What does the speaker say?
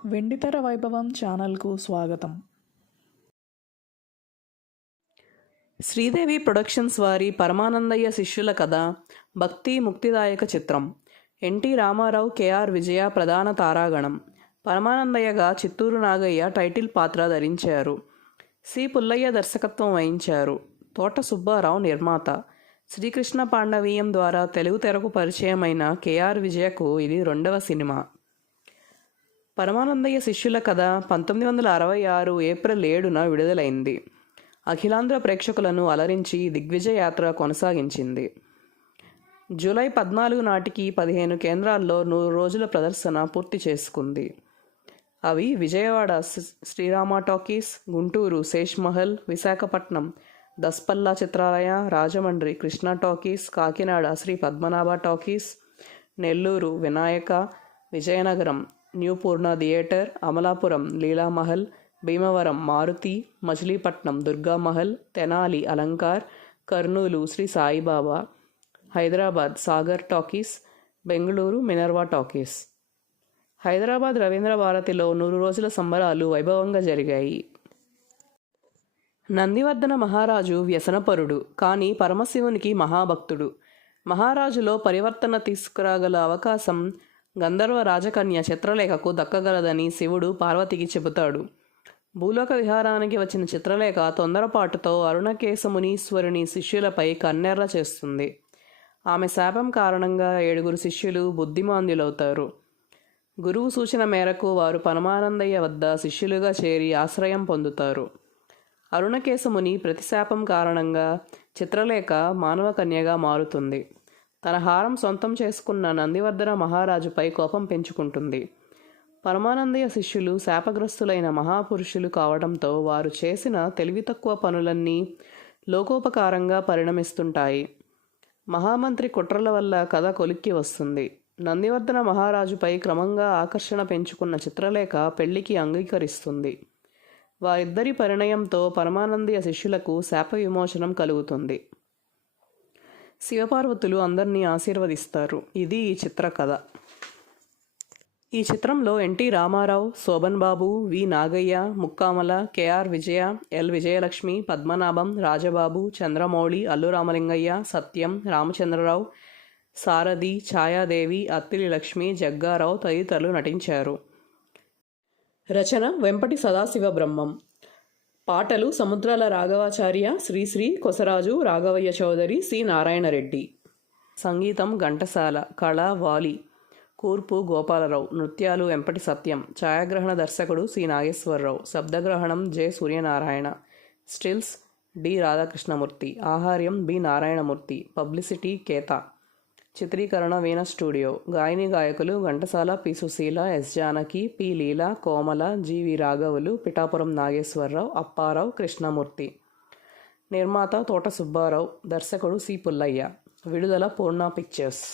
వెండితెర వైభవం ఛానల్కు స్వాగతం. శ్రీదేవి ప్రొడక్షన్స్ వారి పరమానందయ్య శిష్యుల కథ భక్తి ముక్తిదాయక చిత్రం. ఎన్టీ రామారావు, కేఆర్ విజయ ప్రధాన తారాగణం. పరమానందయ్యగా చిత్తూరు నాగయ్య టైటిల్ పాత్ర ధరించారు. సి పుల్లయ్య దర్శకత్వం వహించారు. తోట సుబ్బారావు నిర్మాత. శ్రీకృష్ణ పాండవీయం ద్వారా తెలుగు తెరకు పరిచయమైన కేఆర్ విజయకు ఇది 2వ సినిమా. పరమానందయ్య శిష్యుల కథ 1966 ఏప్రిల్ 7న విడుదలైంది. అఖిలాంధ్ర ప్రేక్షకులను అలరించి దిగ్విజయ యాత్ర కొనసాగించింది. జూలై 14 నాటికి 15 కేంద్రాల్లో 100 రోజుల ప్రదర్శన పూర్తి చేసుకుంది. అవి Vijayawada Srirama talkies, Guntur Sesh Mahal, Visakhapatnam Daspalla Chitralaya, Rajahmundry Krishna talkies, Kakinada Sri Padmanabha talkies, Nellore Vinayaka, Vizianagaram new Purna theatre, Amalapuram Leelamahal, Bhimavaram Maruthi, Machilipatnam Durgamahal, Tenali Alankar, Kurnool Sri Saibaba, Hyderabad Sagar talkies, Bengaluru Minerva talkies. Hyderabad Ravindra భారతిలో 100 రోజుల సంబరాలు వైభవంగా జరిగాయి. నందివర్ధన మహారాజు వ్యసనపరుడు, కానీ పరమశివునికి మహాభక్తుడు. మహారాజులో పరివర్తన తీసుకురాగల అవకాశం గంధర్వ రాజకన్య చిత్రలేఖకు దక్కగలదని శివుడు పార్వతికి చెబుతాడు. భూలోక విహారానికి వచ్చిన చిత్రలేఖ తొందరపాటుతో అరుణకేశమునీశ్వరుని శిష్యులపై కన్నెర్ర చేస్తుంది. ఆమె శాపం కారణంగా 7 శిష్యులు బుద్ధిమాంద్యులవుతారు. గురువు సూచన మేరకు వారు పరమానందయ్య వద్ద శిష్యులుగా చేరి ఆశ్రయం పొందుతారు. అరుణకేశముని ప్రతిశాపం కారణంగా చిత్రలేఖ మానవ కన్యగా మారుతుంది. తన హారం సొంతం చేసుకున్న నందివర్ధన మహారాజుపై కోపం పెంచుకుంటుంది. పరమానందయ్య శిష్యులు శాపగ్రస్తులైన మహాపురుషులు కావడంతో వారు చేసిన తెలివి తక్కువ పనులన్నీ లోకోపకారంగా పరిణమిస్తుంటాయి. మహామంత్రి కుట్రల వల్ల కథ కొలిక్కి వస్తుంది. నందివర్ధన మహారాజుపై క్రమంగా ఆకర్షణ పెంచుకున్న చిత్రలేఖ పెళ్లికి అంగీకరిస్తుంది. వారిద్దరి పరిణయంతో పరమానందయ్య శిష్యులకు శాప విమోచనం కలుగుతుంది. శివపార్వతులు అందరినీ ఆశీర్వదిస్తారు. ఇది ఈ చిత్ర కథ. ఈ చిత్రంలో ఎన్టీ రామారావు, శోభన్ బాబు, వి నాగయ్య, ముక్కామల, కేఆర్ విజయ, ఎల్ విజయలక్ష్మి, పద్మనాభం, రాజబాబు, చంద్రమౌళి, అల్లు రామలింగయ్య, సత్యం, రామచంద్రరావు, సారథి, ఛాయాదేవి, అత్తిలి లక్ష్మి, జగ్గారావు తదితరులు నటించారు. రచన వెంపటి సదాశివ బ్రహ్మం. పాటలు సముద్రాల రాఘవాచార్య, శ్రీశ్రీ, కొసరాజు, రాఘవయ్య చౌదరి, సి నారాయణరెడ్డి. సంగీతం ఘంటసాల, కళ వాలి, కూర్పు గోపాలరావు, నృత్యాలు వెంపటి సత్యం, ఛాయాగ్రహణ దర్శకుడు సి నాగేశ్వరరావు, శబ్దగ్రహణం J Suryanarayana, stills D Radhakrishnamurthy, ఆహార్యం బి నారాయణమూర్తి, పబ్లిసిటీ కేత, చిత్రీకరణ వీణ స్టూడియో. గాయని గాయకులు Ghantasala, P Susheela, S Janaki, P Leela, Komala, GV రాఘవులు, పిఠాపురం నాగేశ్వరరావు, అప్పారావు, కృష్ణమూర్తి. నిర్మాత తోట సుబ్బారావు, దర్శకుడు సి పుల్లయ్య. విడుదల పూర్ణ పిక్చర్స్.